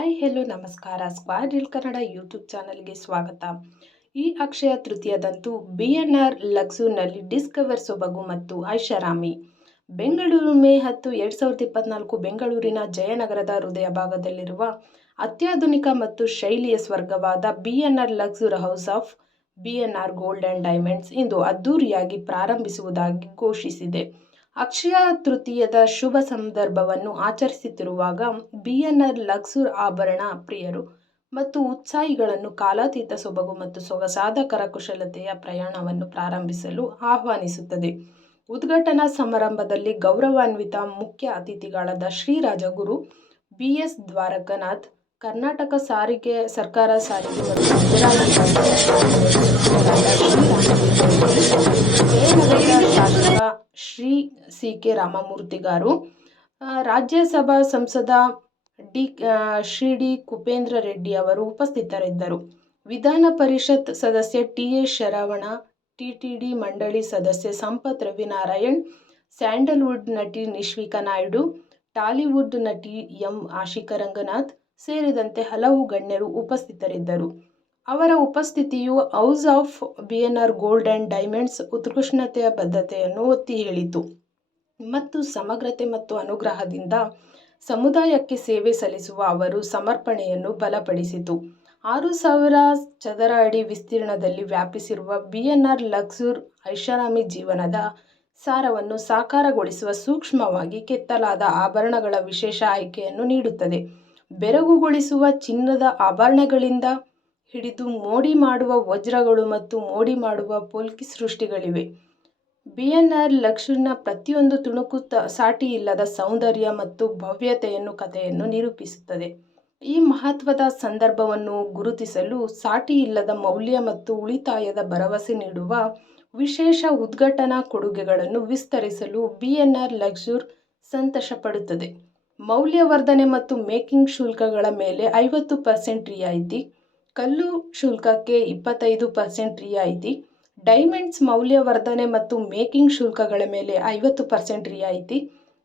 Hi, hello, ನಮಸ್ಕಾರ. Squad ಇಲ್ Kannada YouTube ಚಾನಲ್ಗೆ ಸ್ವಾಗತ. ಈ ಅಕ್ಷಯ ತೃತೀಯದಂತೂ ಬಿ ಎನ್ ಆರ್ ಲಕ್ಸೂರ್ನಲ್ಲಿ ಡಿಸ್ಕವರ್ ಸೊಬಗು ಮತ್ತು ಐಷಾರಾಮಿ. ಬೆಂಗಳೂರು ಮೇ ಹತ್ತು, ಎರಡು ಸಾವಿರದ ಇಪ್ಪತ್ನಾಲ್ಕು ಬೆಂಗಳೂರಿನ ಜಯನಗರದ ಹೃದಯ ಭಾಗದಲ್ಲಿರುವ ಅತ್ಯಾಧುನಿಕ ಮತ್ತು ಶೈಲಿಯ ಸ್ವರ್ಗವಾದ B N R Luxur house of B N R gold and diamonds ಇಂದು ಅದ್ದೂರಿಯಾಗಿ ಪ್ರಾರಂಭಿಸುವುದಾಗಿ ಘೋಷಿಸಿದೆ. ಅಕ್ಷಯ ತೃತೀಯದ ಶುಭ ಸಂದರ್ಭವನ್ನು ಆಚರಿಸುತ್ತಿರುವಾಗ ಬಿ ಎನ್ ಆರ್ ಲಕ್ಸುರ್ ಆಭರಣ ಪ್ರಿಯರು ಮತ್ತು ಉತ್ಸಾಹಿಗಳನ್ನು ಕಾಲಾತೀತ ಸೊಬಗು ಮತ್ತು ಸೊಗಸಾದ ಕರಕುಶಲತೆಯ ಪ್ರಯಾಣವನ್ನು ಪ್ರಾರಂಭಿಸಲು ಆಹ್ವಾನಿಸುತ್ತದೆ. ಉದ್ಘಾಟನಾ ಸಮಾರಂಭದಲ್ಲಿ ಗೌರವಾನ್ವಿತ ಮುಖ್ಯ ಅತಿಥಿಗಳಾದ ಶ್ರೀರಾಜಗುರು ಬಿ ಎಸ್ ದ್ವಾರಕನಾಥ್, ಕರ್ನಾಟಕ ಸಾರಿಗೆ, ಸರ್ಕಾರ ಸಾರಿಗೆ ಮತ್ತು ಸಿ ಕೆ ರಾಮಮೂರ್ತಿ గారు ರಾಜ್ಯಸಭಾ ಸಂಸದ ಡಿ ಶ್ರೀ ಡಿ ಕುಪೇಂದ್ರ ರೆಡ್ಡಿ ಅವರು ಉಪಸ್ಥಿತರಿದ್ದರು. ವಿಧಾನ ಪರಿಷತ್ ಸದಸ್ಯ ಟಿ ಎ ಶರವಣ ಟಿಟಿಡಿ ಮಂಡಳಿ ಸದಸ್ಯ ಸಂಪತ್ ರವಿನಾರಾಯಣ್, ಸ್ಯಾಂಡಲ್ವುಡ್ ನಟಿ ನಿಶ್ವಿಕಾ ನಾಯ್ಡು, ಟಾಲಿವುಡ್ ನಟಿ ಎಂ ಆಶಿಕ ರಂಗನಾಥ್ ಸೇರಿದಂತೆ ಹಲವು ಗಣ್ಯರು ಉಪಸ್ಥಿತರಿದ್ದರು. ಅವರ ಉಪಸ್ಥಿತಿಯು house of B gold and diamonds ಉತ್ಕೃಷ್ಟತೆಯ ಬದ್ಧತೆಯನ್ನು ಒತ್ತಿ ಹೇಳಿತು. ಮತ್ತು ಸಮಗ್ರತೆ ಮತ್ತು ಅನುಗ್ರಹದಿಂದ ಸಮುದಾಯಕ್ಕೆ ಸೇವೆ ಸಲ್ಲಿಸುವ ಅವರು ಸಮರ್ಪಣೆಯನ್ನು ಬಲಪಡಿಸಿತು. ಆರು ಸಾವಿರ ಚದರ ಅಡಿ ವಿಸ್ತೀರ್ಣದಲ್ಲಿ ವ್ಯಾಪಿಸಿರುವ ಬಿ ಎನ್ ಆರ್ ಲಕ್ಸೂರ್ ಐಷಾರಾಮಿ ಜೀವನದ ಸಾರವನ್ನು ಸಾಕಾರಗೊಳಿಸುವ ಸೂಕ್ಷ್ಮವಾಗಿ ಕೆತ್ತಲಾದ ಆಭರಣಗಳ ವಿಶೇಷ ಆಯ್ಕೆಯನ್ನು ನೀಡುತ್ತದೆ. ಬೆರಗುಗೊಳಿಸುವ ಚಿನ್ನದ ಆಭರಣಗಳಿಂದ ಹಿಡಿದು ಮೋಡಿ ಮಾಡುವ ವಜ್ರಗಳು ಮತ್ತು ಮೋಡಿ ಮಾಡುವ ಪೋಲ್ಕಿ ಸೃಷ್ಟಿಗಳಿವೆ. ಬಿ ಎನ್ ಆರ್ ಲಕ್ಷ್ಮಣ ಪ್ರತಿಯೊಂದು ತುಣುಕು ತ, ಸಾಟಿ ಇಲ್ಲದ ಸೌಂದರ್ಯ ಮತ್ತು ಭವ್ಯತೆಯನ್ನು ಕಥೆಯನ್ನು ನಿರೂಪಿಸುತ್ತದೆ. ಈ ಮಹತ್ವದ ಸಂದರ್ಭವನ್ನು ಗುರುತಿಸಲು ಸಾಟಿ ಇಲ್ಲದ ಮೌಲ್ಯ ಮತ್ತು ಉಳಿತಾಯದ ಭರವಸೆ ನೀಡುವ ವಿಶೇಷ ಉದ್ಘಾಟನಾ ಕೊಡುಗೆಗಳನ್ನು ವಿಸ್ತರಿಸಲು ಬಿ ಎನ್ ಆರ್ ಲಕ್ಸೂರ್ ಸಂತೋಷಪಡುತ್ತದೆ. ಮೌಲ್ಯವರ್ಧನೆ ಮತ್ತು ಮೇಕಿಂಗ್ ಶುಲ್ಕಗಳ ಮೇಲೆ ಐವತ್ತು ಪರ್ಸೆಂಟ್ ರಿಯಾಯಿತಿ, ಕಲ್ಲು ಶುಲ್ಕಕ್ಕೆ ಇಪ್ಪತ್ತೈದು ಪರ್ಸೆಂಟ್ ರಿಯಾಯಿತಿ ಡೈಮಂಡ್ಸ್ ಮೌಲ್ಯವರ್ಧನೆ ಮತ್ತು ಮೇಕಿಂಗ್ ಶುಲ್ಕಗಳ ಮೇಲೆ ಐವತ್ತು ಪರ್ಸೆಂಟ್ ರಿಯಾಯಿತಿ,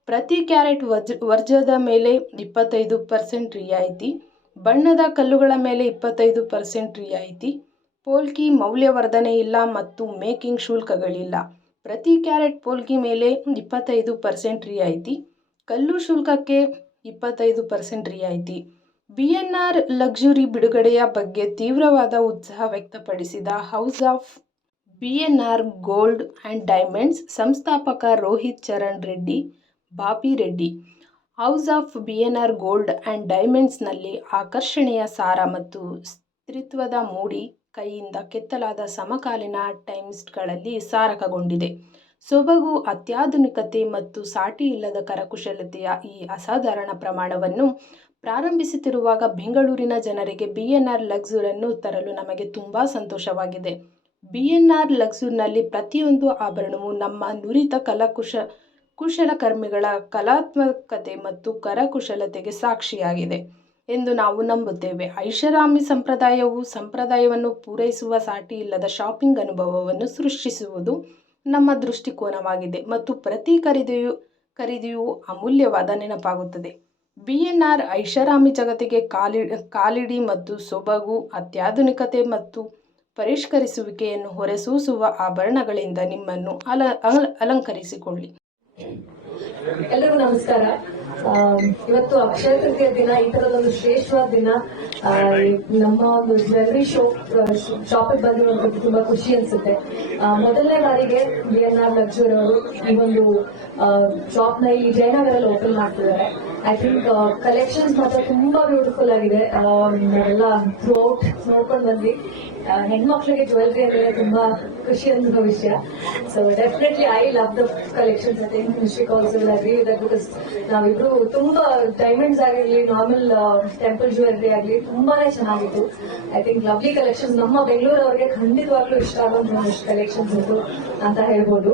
ಪ್ರತಿ ಕ್ಯಾರೆಟ್ ವಜ್, ವರ್ಜದ ಮೇಲೆ ಇಪ್ಪತ್ತೈದು ಪರ್ಸೆಂಟ್ ರಿಯಾಯಿತಿ, ಬಣ್ಣದ ಕಲ್ಲುಗಳ ಮೇಲೆ ಇಪ್ಪತ್ತೈದು ಪರ್ಸೆಂಟ್ ರಿಯಾಯಿತಿ, ಪೋಲ್ಕಿ ಮೌಲ್ಯವರ್ಧನೆ ಇಲ್ಲ ಮತ್ತು ಮೇಕಿಂಗ್ ಶುಲ್ಕಗಳಿಲ್ಲ. ಪ್ರತಿ ಕ್ಯಾರೆಟ್ ಪೋಲ್ಕಿ ಮೇಲೆ ಇಪ್ಪತ್ತೈದು ಪರ್ಸೆಂಟ್ ರಿಯಾಯಿತಿ, ಕಲ್ಲು ಶುಲ್ಕಕ್ಕೆ ಇಪ್ಪತ್ತೈದು ಪರ್ಸೆಂಟ್ ರಿಯಾಯಿತಿ. ಬಿ ಎನ್ ಆರ್ ಲಕ್ಸುರಿ ಬಿಡುಗಡೆಯ ಬಗ್ಗೆ ತೀವ್ರವಾದ ಉತ್ಸಾಹ ವ್ಯಕ್ತಪಡಿಸಿದ house of B N R gold and diamonds ಸಂಸ್ಥಾಪಕ Rohit Charan Reddy, Bapi Reddy. House of B N R gold and ಡೈಮಂಡ್ಸ್ನಲ್ಲಿ ಆಕರ್ಷಣೆಯ ಸಾರ ಮತ್ತು ಸ್ತ್ರೀತ್ವದ ಮೂಡಿ ಕೈಯಿಂದ ಕೆತ್ತಲಾದ ಸಮಕಾಲೀನ ಟೈಮ್ಸ್ಗಳಲ್ಲಿ ಸಾರಕಗೊಂಡಿದೆ. ಸೊಬಗು, ಅತ್ಯಾಧುನಿಕತೆ ಮತ್ತು ಸಾಟಿ ಇಲ್ಲದ ಕರಕುಶಲತೆಯ ಈ ಅಸಾಧಾರಣ ಪ್ರಮಾಣವನ್ನು ಪ್ರಾರಂಭಿಸುತ್ತಿರುವಾಗ ಬೆಂಗಳೂರಿನ ಜನರಿಗೆ ಬಿ ಎನ್ ಆರ್ ಲಗ್ಸುರನ್ನು ತರಲು ನಮಗೆ ತುಂಬ ಸಂತೋಷವಾಗಿದೆ. ಬಿ ಎನ್ ಆರ್ ಲಕ್ಸುರ್ನಲ್ಲಿ ಪ್ರತಿಯೊಂದು ಆಭರಣವು ನಮ್ಮ ನುರಿತ ಕಲಾಕುಶ ಕುಶಲಕರ್ಮಿಗಳ ಕಲಾತ್ಮಕತೆ ಮತ್ತು ಕರಕುಶಲತೆಗೆ ಸಾಕ್ಷಿಯಾಗಿದೆ ಎಂದು ನಾವು ನಂಬುತ್ತೇವೆ. ಐಷಾರಾಮಿ ಸಂಪ್ರದಾಯವು ಸಂಪ್ರದಾಯವನ್ನು ಪೂರೈಸುವ ಸಾಟಿ ಇಲ್ಲದ ಶಾಪಿಂಗ್ ಅನುಭವವನ್ನು ಸೃಷ್ಟಿಸುವುದು ನಮ್ಮ ದೃಷ್ಟಿಕೋನವಾಗಿದೆ ಮತ್ತು ಪ್ರತಿ ಖರೀದಿಯು ಖರೀದಿಯು ಅಮೂಲ್ಯವಾದ ನೆನಪಾಗುತ್ತದೆ. ಬಿ ಎನ್ ಆರ್ ಐಷಾರಾಮಿ ಜಗತ್ತಿಗೆ ಕಾಲಿ, ಕಾಲಿಡಿ ಮತ್ತು ಸೊಬಗು, ಅತ್ಯಾಧುನಿಕತೆ ಮತ್ತು ಪರಿಷ್ಕರಿಸುವಿಕೆಯನ್ನು ಹೊರಸೂಸುವ ಆಭರಣಗಳಿಂದ ನಿಮ್ಮನ್ನು ಅಲ, ಅಲ- ಅಲಂಕರಿಸಿಕೊಳ್ಳಿ. ಎಲ್ಲರಿಗೂ ನಮಸ್ಕಾರ. ಇವತ್ತು ಅಕ್ಷಯ ತೃತೀಯ ದಿನ, ಈ ತರದೊಂದು ಶ್ರೇಷ್ಠವಾದ ದಿನ. ನಮ್ಮ ಒಂದು ಜ್ಯುವೆಲ್ರಿ ಶೋ ಶಾಪಿಗೆ ಬಂದಿರುವಂತದ್ದು ತುಂಬಾ ಖುಷಿ ಅನ್ಸುತ್ತೆ. ಮೊದಲನೇ ಬಾರಿಗೆ ಬಿ ಎನ್ ಆರ್ ಲಕ್ಸುರಿ ಅವರು ಈ ಒಂದು ಶಾಪ್ನ ಇಲ್ಲಿ ಜಯನಗರಲ್ಲಿ ಓಪನ್ ಮಾಡ್ತಿದ್ದಾರೆ. ಐ ಥಿಂಕ್ ಕಲೆಕ್ಷನ್ಸ್ ಮಾತ್ರ ತುಂಬಾ ಬ್ಯೂಟಿಫುಲ್ ಆಗಿದೆ. ಎಲ್ಲ ಥ್ರೂ ಔಟ್ ನೋಡ್ಕೊಂಡು ಬಂದ್ವಿ. ಹೆಣ್ಮಕ್ಳಿಗೆ ಜ್ಯುವೆಲ್ರಿ ಅಂದ್ರೆ ತುಂಬಾ ಖುಷಿ ಅನ್ನೋ ವಿಷಯ. So definitely I love the collections I think mystery also agree that because ನಾವಿಬ್ರು ತುಂಬಾ ಡೈಮಂಡ್ಸ್ ಆಗಿರ್ಲಿ ನಾರ್ಮಲ್ ಟೆಂಪಲ್ ಜ್ಯುವೆಲ್ರಿ ಆಗಲಿ ತುಂಬಾನೇ ಚೆನ್ನಾಗಿತ್ತು. ಐ ಥಿಂಕ್ ಲವ್ಲಿ ಕಲೆಕ್ಷನ್ಸ್ ನಮ್ಮ ಬೆಂಗಳೂರವರಿಗೆ ಖಂಡಿತವಾಗ್ಲೂ ಇಷ್ಟ ಆಗುವಂತಹ ಕಲೆಕ್ಷನ್ಸ್ ಇತ್ತು ಅಂತ ಹೇಳ್ಬೋದು.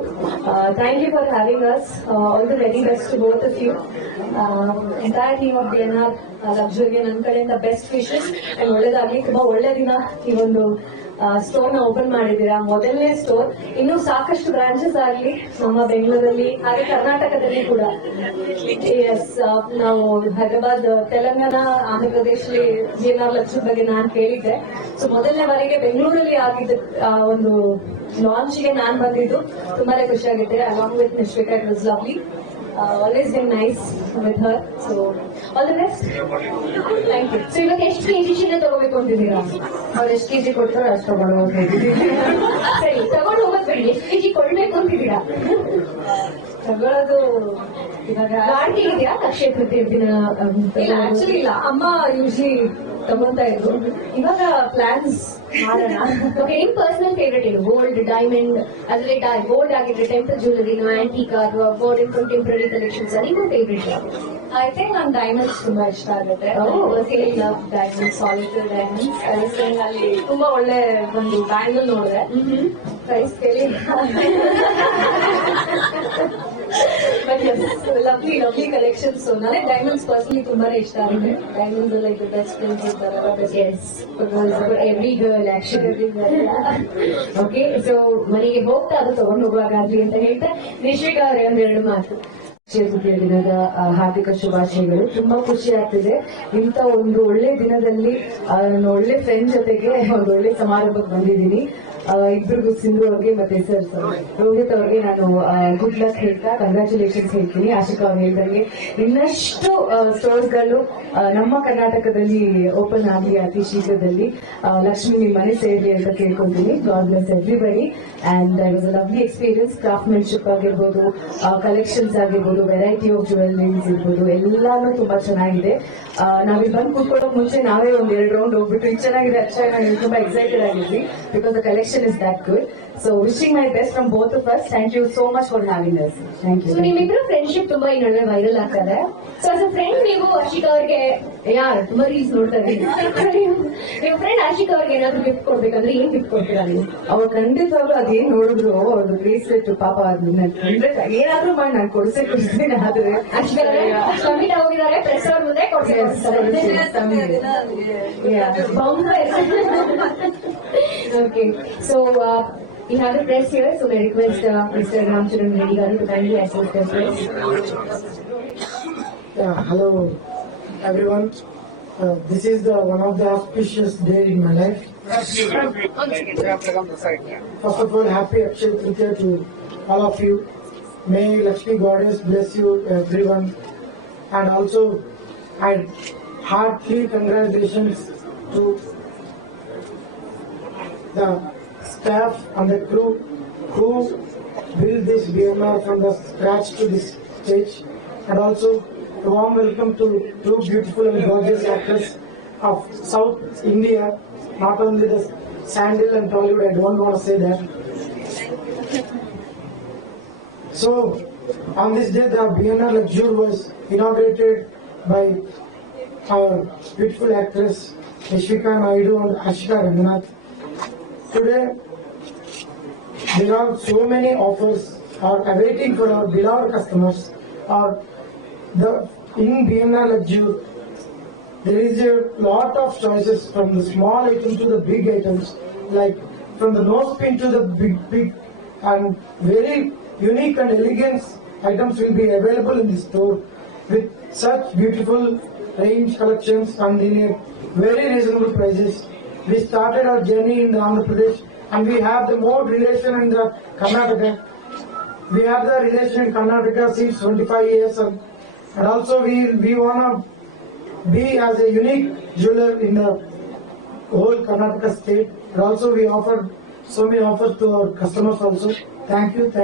Thank you for having us all the very best both of you entire team of B N R ಲಕ್ಸುರಿಗೆ ನನ್ನ ಕಡೆಯಿಂದ ಬೆಸ್ಟ್ ವಿಶಸ್ ಅಂಡ್ ಒಳ್ಳೇದಾಗಲಿ. ತುಂಬಾ ಒಳ್ಳೆ ದಿನ ಈ ಒಂದು ಸ್ಟೋರ್ನ ಓಪನ್ ಮಾಡಿದ್ದೀರಾ? ಮೊದಲನೇ ಸ್ಟೋರ್ ಇನ್ನು ಸಾಕಷ್ಟು ಬ್ರಾಂಚಸ್ ಆಗಲಿ ನಮ್ಮ ಬೆಂಗಳೂರಲ್ಲಿ, ಹಾಗೆ ಕರ್ನಾಟಕದಲ್ಲಿ ಕೂಡ. ಎಸ್ ನಾವು ಹೈದರಾಬಾದ್, ತೆಲಂಗಾಣ ಆಂಧ್ರ ಪ್ರದೇಶದಲ್ಲಿ ಜಿ ಎನ್ ಆರ್ ಲಕ್ಷ್ಮಿ ಬಗ್ಗೆ ನಾನು ಕೇಳಿದ್ದೆ. ಸೊ ಮೊದಲನೇ ಬಾರಿಗೆ ಬೆಂಗಳೂರಲ್ಲಿ ಆಗಿದ್ದ ಒಂದು ಲಾಂಚ್ಗೆ ನಾನು ಬಂದಿದ್ದು. ತುಂಬಾನೇ ಖುಷಿಯಾಗಿದೆ along with Nishvika it was lovely always been nice with her so all the best thank you so ಇವಾಗ ಎಷ್ಟು ಕೆಜಿ ಚಿನ್ನ ತಗೋಬೇಕು ಅಂತಿದ್ದೀರಾ ಅವ್ರು ಎಷ್ಟು ಕೆಜಿ ಕೊಡ್ತಾರೋ ಅಷ್ಟು ತಗೊಂಡು ಸರಿ ತಗೊಂಡು ಹೋಗೋದ್ ಬೇಡಿ. ಎಷ್ಟು ಕೆಜಿ ಕೊಡ್ಬೇಕು ಅಂತಿದ್ದೀರಾ ತಗೊಳ್ಳೋದು ಇವಾಗ ಇದೆಯಾ? ಅಕ್ಷಯ ತೃತೀಯ ದಿನ ಇಲ್ಲ ಆಕ್ಚುಲಿ ಇಲ್ಲ. ಅಮ್ಮ ಯೂಶಲಿ ತಗೊಂತಾ ಇದ್ರು. ಇವಾಗ ಪ್ಲಾನ್ಸ್ ಮಾಡೋಣ. ಓಕೆ ನಿಮ್ ಪರ್ಸನಲ್ ಫೇವ್ರೆಟ್ ಏನು? ಗೋಲ್ಡ್ ಡೈಮಂಡ್ ಅದ್ರಲ್ಲಿ ಗೋಲ್ಡ್ ಆಗಿದ್ರೆ ಟೆಂಪಲ್ ಜ್ಯುವೆಲರಿ ಆಂಟಿಕ್ ಅಥವಾ ಗೋಲ್ಡ್ ಕಂಟೆಂಪ್ರರಿ ಕಲೆಕ್ಷನ್ಸ್ ನಿಮ್ಮ ಫೇವ್ರೆಟ್ ಐ ಥಿಂಕ್ ನಾನು ಡೈಮಂಡ್ಸ್ ತುಂಬಾ ಇಷ್ಟ ಆಗುತ್ತೆ. ಲವ್ ಡೈಮಂಡ್ ಸಾಲಿಡ್ ಡೈಮಂಡ್ಸ್ ಅಲ್ಲಿ ತುಂಬಾ ಒಳ್ಳೆ ಒಂದು ಬ್ಯಾಂಗಲ್ ನೋಡಿದೆ. ಪ್ರೈಸ್ ಕೇಳಿ ಬಟ್ ಲವ್ಲಿ ಲವ್ಲಿ ಕಲೆಕ್ಷನ್ಸ್ ನನಗೆ ಡೈಮಂಡ್ಸ್ ಪರ್ಸನಲಿ ತುಂಬಾನೇ ಇಷ್ಟ ಆಗುತ್ತೆ ಡೈಮಂಡ್ಸ್ ಇದು ಬೆಸ್ಟ್ ಫ್ರೆಂಡ್ಸ್ ಇರ್ತಾರಲ್ಲ every girl actually okay so ಮನೆಗೆ ಹೋಗ್ತಾ ಅದು ತಗೊಂಡು ಹೋಗುವಾಗಲಿ ಅಂತ ಹೇಳ್ತಾ ನಿಶ್ವಿಕಾ ಅವರೇ ಒಂದೆರಡು ಮಾತು. ಅಕ್ಷಯ ದಿನದ ಹಾರ್ದಿಕ ಶುಭಾಶಯಗಳು. ತುಂಬಾ ಖುಷಿ ಆಗ್ತಿದೆ. ಇಂಥ ಒಂದು ಒಳ್ಳೆ ದಿನದಲ್ಲಿ ಒಳ್ಳೆ ಫ್ರೆಂಡ್ ಜೊತೆಗೆ ಒಂದು ಒಳ್ಳೆ ಸಮಾರಂಭಕ್ಕೆ ಬಂದಿದ್ದೀನಿ. ಆ, ಇಬ್ರಿಗೂ ಸಿಂಧು ಅವ್ರಿಗೆ ಮತ್ತೆ ಸರ್ ರೋಹಿತ್ ಅವ್ರಿಗೆ ನಾನು ಗುಡ್ ಲಕ್ ಹೇಳ್ತಾ ಕಂಗ್ರಾಚುಲೇಷನ್ಸ್ ಹೇಳ್ತೀನಿ. ಆಶಿಕಾ ಅವ್ರು ಹೇಳ್ದಂಗೆ ಇನ್ನಷ್ಟು ಸ್ಟೋರ್ಸ್ಗಳು ನಮ್ಮ ಕರ್ನಾಟಕದಲ್ಲಿ ಓಪನ್ ಆಗಲಿ ಅತಿ ಶೀಘ್ರದಲ್ಲಿ. ಲಕ್ಷ್ಮಿ ನಿಮ್ಮ ಮನೆ ಸೇರಿ ಅಂತ ಕೇಳ್ಕೊಂತೀನಿ god bless everybody and that was lovely experience craftsmanship ಆಗಿರ್ಬೋದು ಕಲೆಕ್ಷನ್ಸ್ ಆಗಿರ್ಬೋದು ವೆರೈಟಿ ಆಫ್ ಜುವೆಲ್ಲರೀಸ್ ಇರ್ಬೋದು ಎಲ್ಲಾನು ತುಂಬಾ ಚೆನ್ನಾಗಿದೆ. ನಾವು ನಾವಿಲ್ಲಿ ಬಂದು ಕೂತ್ಕೊಳ್ಳೋಕೆ ಮುಂಚೆ ನಾವೇ ಒಂದ್ ಎರಡು ರೌಂಡ್ ಹೋಗ್ಬಿಟ್ಟು ಇದು ಚೆನ್ನಾಗಿದೆ ಅದು ಚೆನ್ನಾಗಿದೆ ತುಂಬಾ excited ಆಗಿದ್ವಿ. Because the collection is that good so wishing my best from both of us thank you so much for having us thank you so ನಿಮ್ಮಿಬ್ರು friendship ತುಂಬಾ ಈ ನಡುವೆ ವೈರಲ್ ಆಗ್ತದೆ. ಸೊ ಆಸ್ ಅ ಫ್ರೆಂಡ್ ನೀವು ಹರ್ಷಿಕಾ ಅವ್ರಿಗೆ ಯಾರ್ ತುಂಬಾ reels ನೋಡ್ತಾ ಇದ್ದೀನಿ ನಿಮ್ಮ ಫ್ರೆಂಡ್ ಹರ್ಷಿಕಾ ಅವ್ರಿಗೆ ಏನಾದ್ರು ಗಿಫ್ಟ್ ಕೊಡ್ಬೇಕಂದ್ರೆ ಏನ್ ಗಿಫ್ಟ್ ಕೊಡ್ತೀರಾ ನೀವು? ಅವ್ರು ಖಂಡಿತವಾಗ್ಲೂ ಅದೇನ್ ನೋಡಿದ್ರು ಅವ್ರದ್ದು ಬ್ರೇಸ್ಲೆಟ್ ಪಾಪ ಅದು ಏನಾದ್ರೂ ಮಾಡಿ ನಾನು ಕೊಡಿಸೇ ಕೊಡಿಸ್ತೀನಿ ಆದ್ರೆ. ಹರ್ಷಿಕಾ ಕಮಿಟ್ ಹೋಗಿದ್ದಾರೆ ಪ್ರೆಸ್ ಅವ್ರ ಮುಂದೆ Okay, okay uh, we have the press here, so we request uh, Mr. Ramcharan Reddy Garu to kindly assist the press. Yeah, hello everyone. Uh, this is the one of the auspicious day in my life. First of all, happy Akshay Tritiya to all of you. May Lakshmi Goddess bless you everyone. And also, I heartily congratulations to the staff and the crew who built this BMR from the scratch to this stage. And also, a warm welcome to two beautiful and gorgeous actors of South India, not only the Sandil and Tollywood, I don't want to say that. So, on this day, the BNR Luxure was inaugurated by our beautiful actress Yashvika Naidu and Ashika Ranganath. Today, there are so many offers are awaiting for our beloved customers. Or the in BNR Luxure, there is a lot of choices from the small item to the big items, like from the nose pin to the big, big, and very unique and elegant items will be available in the store with such beautiful range collections and in a very reasonable prices. We started our journey in the Andhra Pradesh and we have the more relation in the Karnataka. We have the relation in Karnataka since 25 years and, and also we, we wanna be as a unique jeweler in the whole Karnataka state. And also we offer so many offers to our customers also. Thank you. Thank